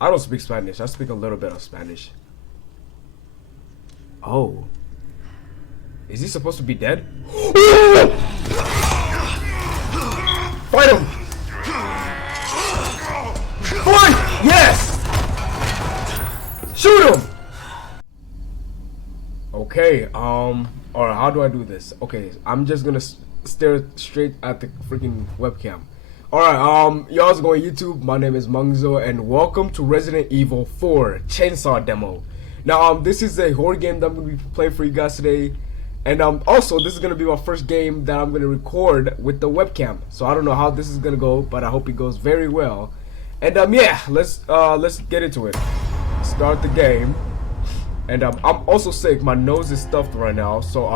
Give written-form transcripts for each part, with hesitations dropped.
I don't speak Spanish. I speak a little bit of Spanish. Oh. Is he supposed to be dead? Fight him! Fight! Yes! Shoot him! Okay, alright, how do I do this? Okay, I'm just gonna stare straight at the freaking webcam. Alright, y'all's going YouTube. My name is Mungzo, and welcome to Resident Evil 4 Chainsaw Demo. Now, this is a horror game that I'm gonna be playing for you guys today. And also, this is gonna be my first game that I'm gonna record with the webcam. So I don't know how this is gonna go, but I hope it goes very well. And yeah, let's get into it. Start the game. And I'm also sick. My nose is stuffed right now. So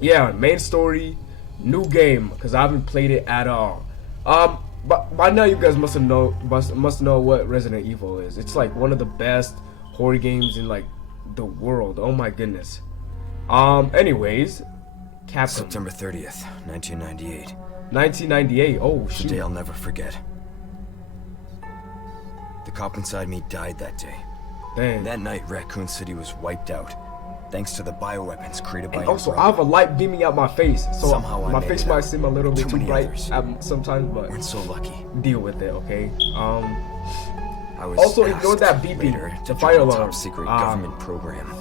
yeah, main story, new game, because I haven't played it at all. But by now you guys must know what Resident Evil is. It's like one of the best horror games in like the world. Oh my goodness. Anyways, Capcom. September 30th, 1998. 1998. Oh, shoot. The day I'll never forget. The cop inside me died that day. Dang. That night, Raccoon City was wiped out, thanks to the bioweapons created by. And also, I have a light beaming out my face, so somehow my face might seem a little bit too bright sometimes, but weren't so lucky. Deal with it, okay? I was also ignore that beeping. The fire alarm. Top secret government program.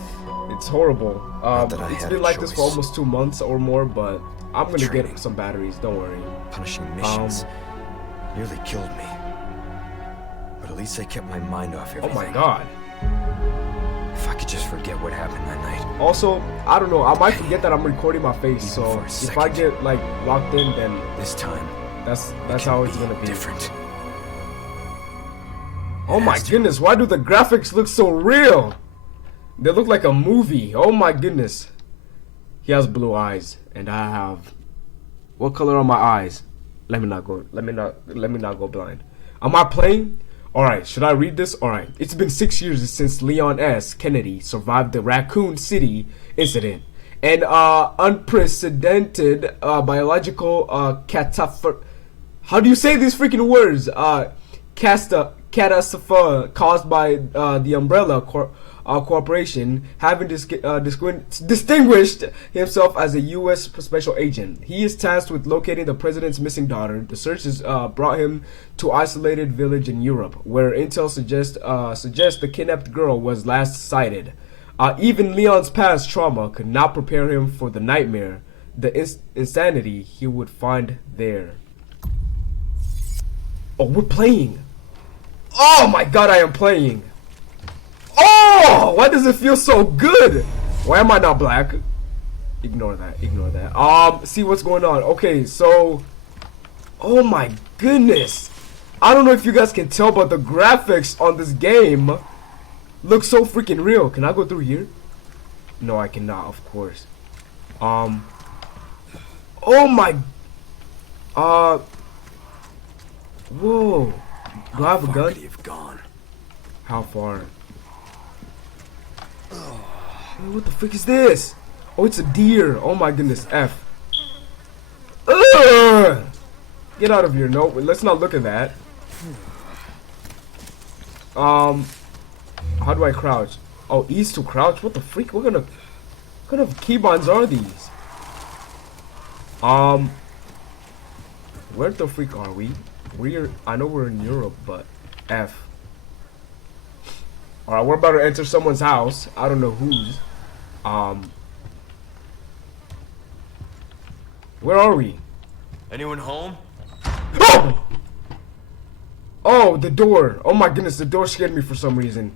It's horrible. It's been like this for almost 2 months or more, but I'm gonna get some batteries. Don't worry. Punishing missions nearly killed me, but at least I kept my mind off everything. Oh my god. If I could just forget what happened that night. Also, I don't know. I might forget that I'm recording my face, so if I get like locked in, then this time that's how it's gonna be. Different. Oh my goodness! Why do the graphics look so real? They look like a movie. Oh my goodness. He has blue eyes, and I have. What color are my eyes? Let me not go blind. Am I playing? Alright, should I read this? Alright. It's been 6 years since Leon S. Kennedy survived the Raccoon City incident. An unprecedented biological catastrophe. How do you say these freaking words? Catastrophe caused by the Umbrella Corporation, having distinguished himself as a U.S. special agent. He is tasked with locating the president's missing daughter. The search has brought him to an isolated village in Europe, where intel suggests the kidnapped girl was last sighted. Even Leon's past trauma could not prepare him for the nightmare, the insanity he would find there. Oh, we're playing! Oh my god, I am playing! Oh, why does it feel so good? Why am I not black? Ignore that. See what's going on. Okay, so, oh my goodness. I don't know if you guys can tell, but the graphics on this game look so freaking real. Can I go through here? No, I cannot, of course. Oh my, whoa. Do I have a gun? How far could he have gone? How far? What the frick is this? Oh, it's a deer. Oh my goodness, F. Ugh! Get out of here. No, let's not look at that. How do I crouch? Oh, E's to crouch? What the freak? What kind of keybinds are these? Where the freak are we? I know we're in Europe, but F. Alright, we're about to enter someone's house. I don't know whose. Where are we? Anyone home? Oh! Oh, the door. Oh my goodness, the door scared me for some reason.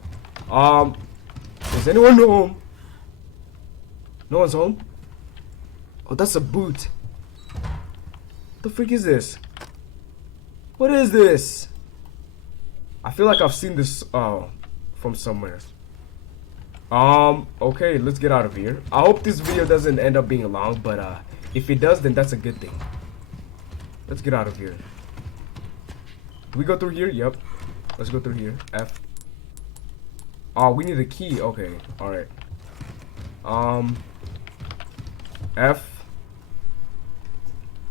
Is anyone home? No one's home? Oh, that's a boot. What the freak is this? What is this? I feel like I've seen this from somewhere. Okay, let's get out of here. I hope this video doesn't end up being long, but if it does, then that's a good thing. Let's get out of here. Do we go through here? Yep. Let's go through here. F. Oh, we need a key. Okay, alright. F.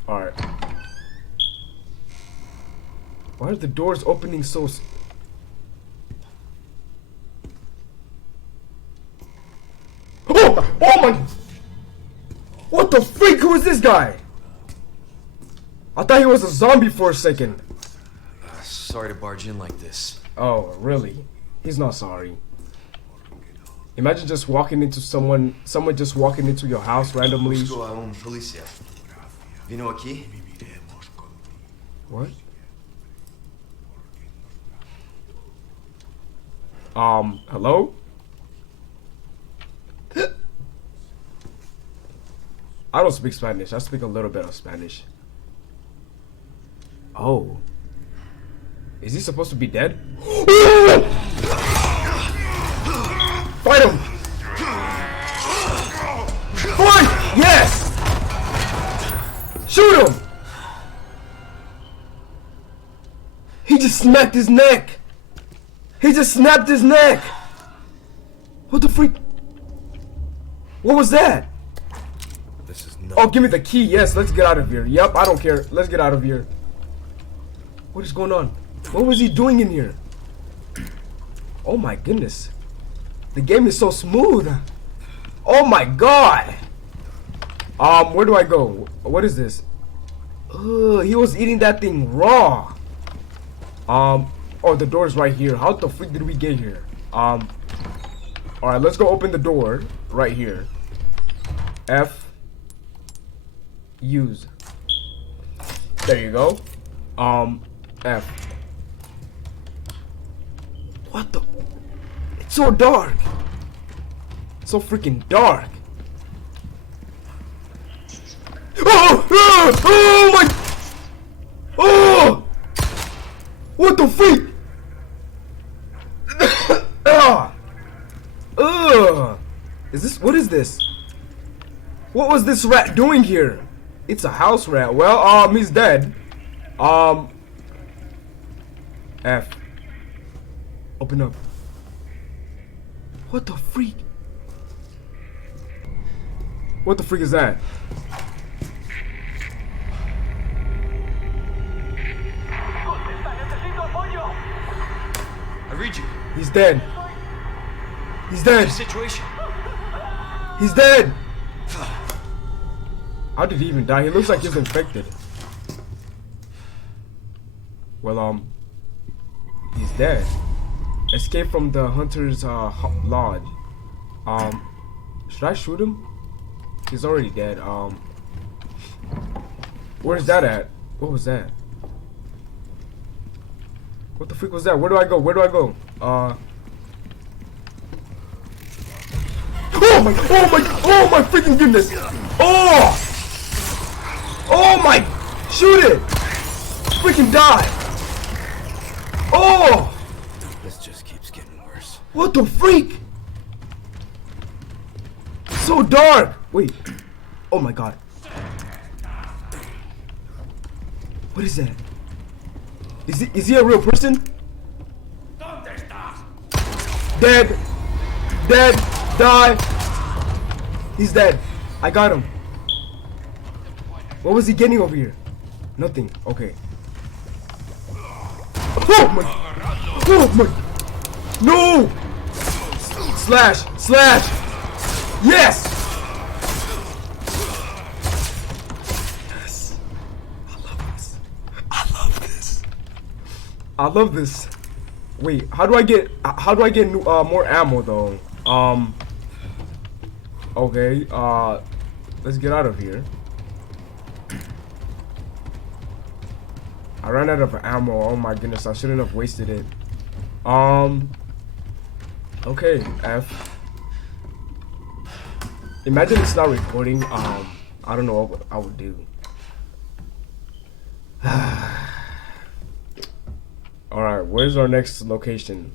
Alright. Why are the doors opening so What the freak? Who is this guy? I thought he was a zombie for a second. Sorry to barge in like this. Oh, really? He's not sorry. Imagine just walking into someone just walking into your house randomly. Busco a un policía. Vino aquí? What? Hello? I don't speak Spanish. I speak a little bit of Spanish. Oh. Is he supposed to be dead? Fight him! Fight! Yes! Shoot him! He just snapped his neck! He just snapped his neck! What the freak? What was that? This is not. Oh, give me the key. Yes, let's get out of here. Yep, I don't care. Let's get out of here. What is going on? What was he doing in here? Oh my goodness. The game is so smooth. Oh my god. Where do I go? What is this? He was eating that thing raw. Oh, the door's right here. How the freak did we get here? Alright, let's go open the door right here. F. Use. There you go. F. What the? It's so dark. So freaking dark. Oh! Oh my! Oh! What the freak? Is this? What is this? What was this rat doing here? It's a house rat. Well, he's dead. F. Open up. What the freak? What the freak is that? I read you. He's dead. He's dead. Situation. He's dead. How did he even die? He looks like he's infected. Well, he's dead. Escape from the hunter's lodge. Should I shoot him? He's already dead. Where's that at? What was that? What the freak was that? Where do I go? Where do I go? Oh my freaking goodness! Oh! Oh my! Shoot it! Freaking die! Oh! This just keeps getting worse. What the freak? So dark! Wait. Oh my god. What is that? Is he a real person? Dead! Dead! Die! He's dead. I got him. What was he getting over here? Nothing. Okay. Oh my! Oh my! No! Slash! Slash! Yes! Yes! I love this. I love this. I love this. Wait, how do I get more ammo though? Okay, let's get out of here. I ran out of ammo. Oh my goodness, I shouldn't have wasted it. Okay, F. Imagine it's not recording. I don't know what I would do. Alright, where's our next location?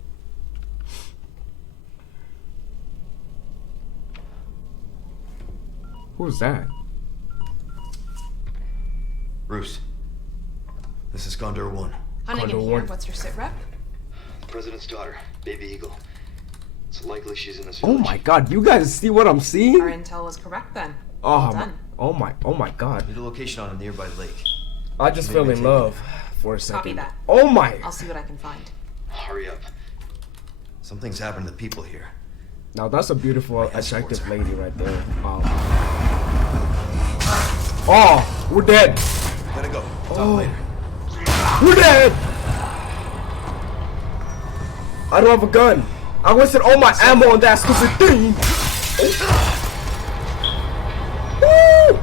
Who's that? Bruce. This is Condor 1. Hunting in here. What's your sit rep? The president's daughter, Baby Eagle. It's likely she's in this Oh village. my god, you guys see what I'm seeing? Our intel was correct then. Oh, Well done. oh my god. Need a location on a nearby lake. I just Maybe fell in take love for a second. Copy that. Oh my! I'll see what I can find. Hurry up. Something's happened to the people here. Now that's a beautiful, attractive lady right there. Oh, we're dead. Gotta go. Talk Oh. later. We're dead. I don't have a gun. I wasted all my ammo on that stupid thing. Woo!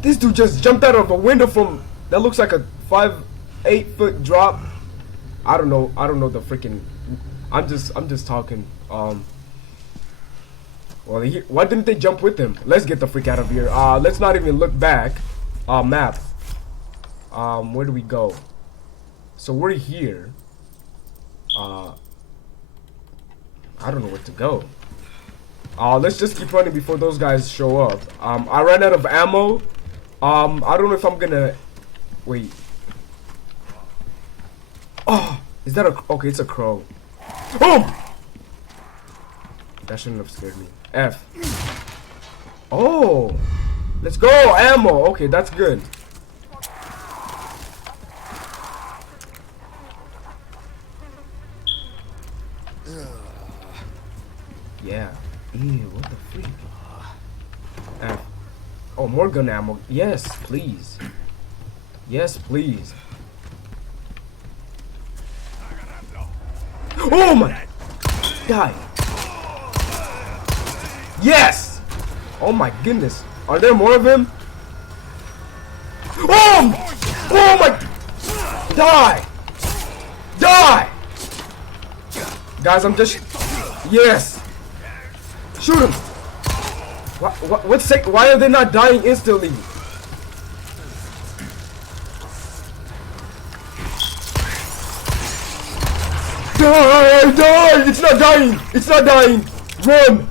This dude just jumped out of a window from that looks like a 8 foot drop. I don't know the freaking. I'm just talking. Well, why didn't they jump with him? Let's get the freak out of here. Let's not even look back. Map. Where do we go? So we're here. I don't know where to go. Let's just keep running before those guys show up. I ran out of ammo. I don't know if I'm gonna wait. Oh, is that a okay? It's a crow. Boom! That shouldn't have scared me. F. Oh, let's go. Ammo. Okay, that's good. Yeah. Ew, what the freak? F. Oh, more gun ammo. Yes, please. Yes, please. Oh my! Die. Yes! Oh my goodness. Are there more of him? Oh! Oh my! Die! Die! Guys, I'm just... Yes! Shoot him! Why are they not dying instantly? Die! Die! It's not dying! It's not dying! Run!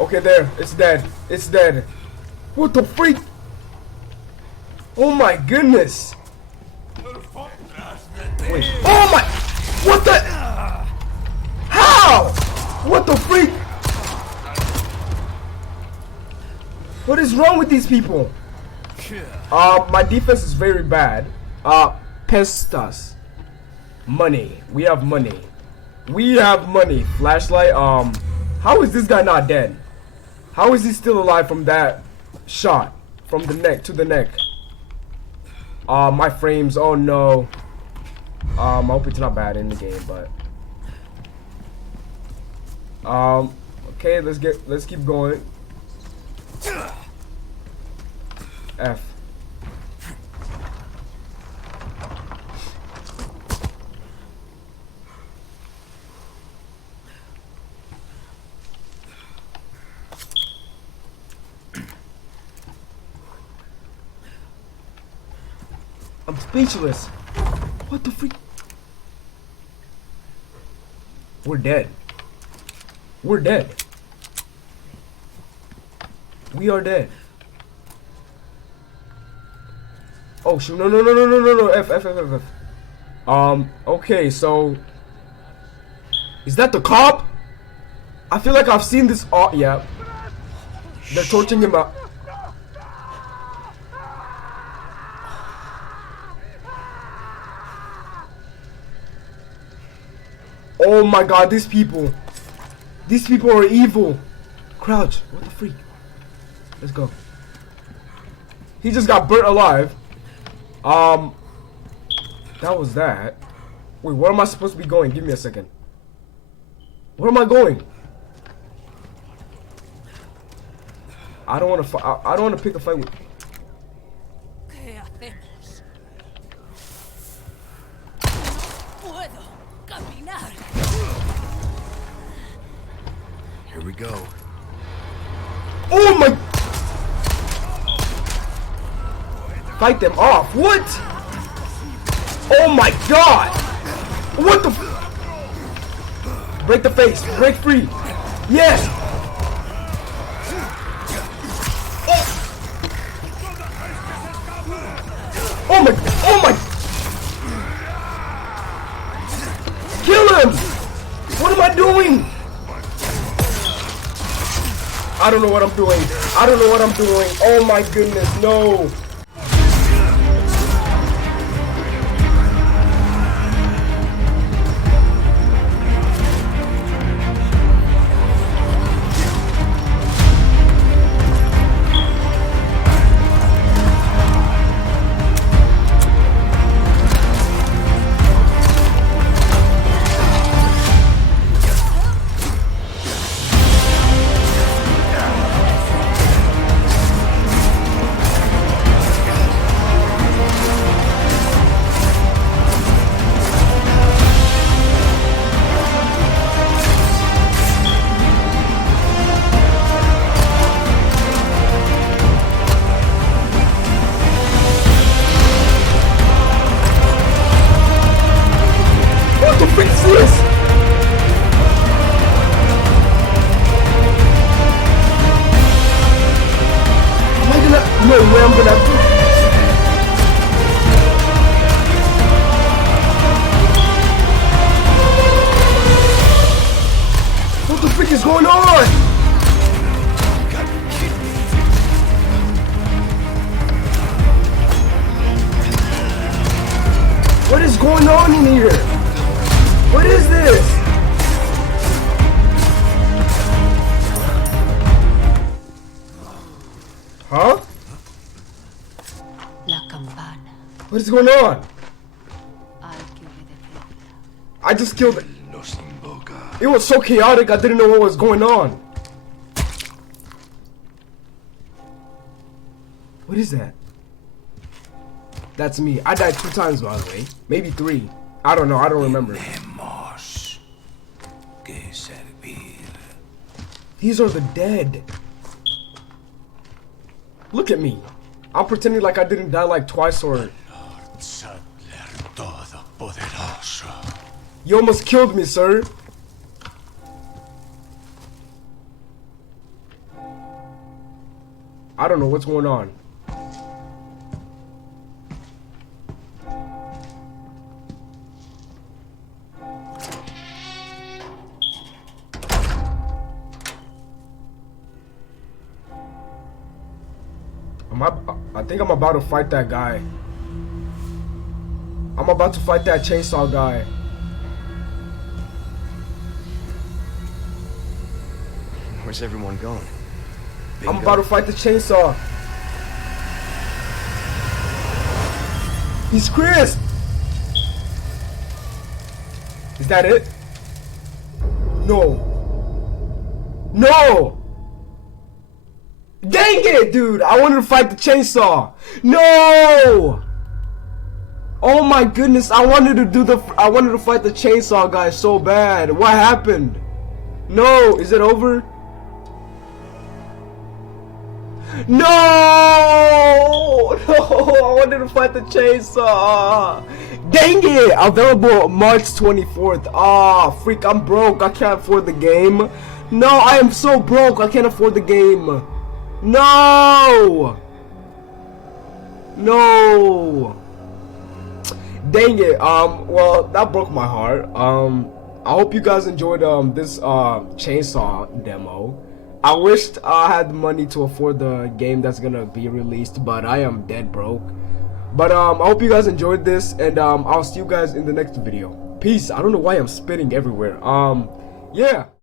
Okay, there. It's dead. It's dead. What the freak? Oh my goodness! Wait. Oh my! What the? How? What the freak? What is wrong with these people? My defense is very bad. Pestas. Money. We have money. We have money. Flashlight. How is this guy not dead? How is he still alive from that shot? From the neck to the neck. My frames. Oh no. I hope it's not bad in the game, but. Okay, let's keep going. F. I'm speechless. What the freak? We're dead. We're dead. We are dead. Oh shoot! No! F. Okay, so is that the cop? I feel like I've seen this. Oh yeah, they're torching him up. Oh my god, these people are evil. Crouch. What the freak? Let's go. He just got burnt alive. That was that. Wait, where am I supposed to be going? Give me a second. Where am I going? I don't want to. I don't want to pick a fight with. ¿Qué hacemos? No puedo caminar. Here we go. Oh my! Fight them off. What? Oh my god! What the? Break the face. Break free. Yes. Oh my! Oh my! Kill him! What am I doing? I don't know what I'm doing. I don't know what I'm doing. Oh my goodness, no. What the freak is going on? What is going on in here? What is this? Huh? La campana. What is going on? I'll give you the killer. I just killed it. It was so chaotic, I didn't know what was going on. What is that? That's me. I died 2 times, by the way. Maybe 3. I don't know. I don't remember. These are the dead. Look at me. I'm pretending like I didn't die like twice or... You almost killed me, sir. I don't know what's going on. I think I'm about to fight that guy. I'm about to fight that chainsaw guy. Where's everyone going? I'm about to fight the chainsaw. He's Chris. Is that it? No. No! Dang it, dude! I wanted to fight the chainsaw. No! Oh my goodness! I wanted to fight the chainsaw guy so bad. What happened? No! Is it over? No! No! I wanted to fight the chainsaw. Dang it! Available March 24th. Ah, freak! I'm broke. I can't afford the game. No, I am so broke. I can't afford the game. No! No! Dang it. Well, that broke my heart. I hope you guys enjoyed this chainsaw demo. I wished I had the money to afford the game that's gonna be released, but I am dead broke. But I hope you guys enjoyed this, and I'll see you guys in the next video. Peace. I don't know why I'm spitting everywhere. Yeah.